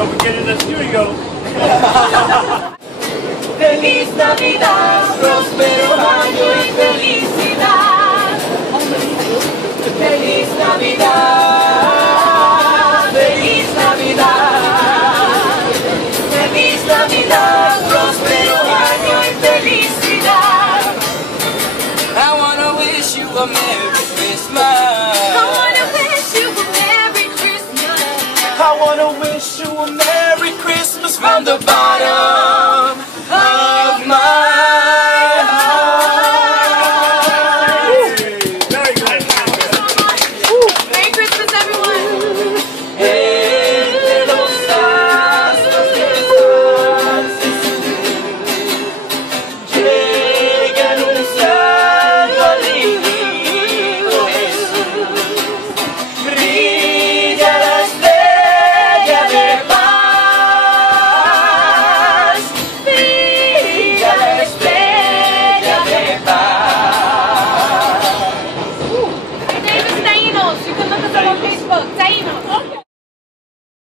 So we get in the studio. Feliz Navidad, próspero año y felicidad. Feliz Navidad, feliz Navidad. Feliz Navidad, próspero año y felicidad. I wanna wish you a Merry Christmas. I wanna wish you a Merry Christmas. I wanna wish you a Merry Christmas from the bottom of my heart. Very good. Merry Christmas, everyone. Entre los astros que llega anunciando al niño Jesús. Brilla la estrella de paz. Brilla la estrella de My name is Taínos. You can look us up on Facebook. Taínos.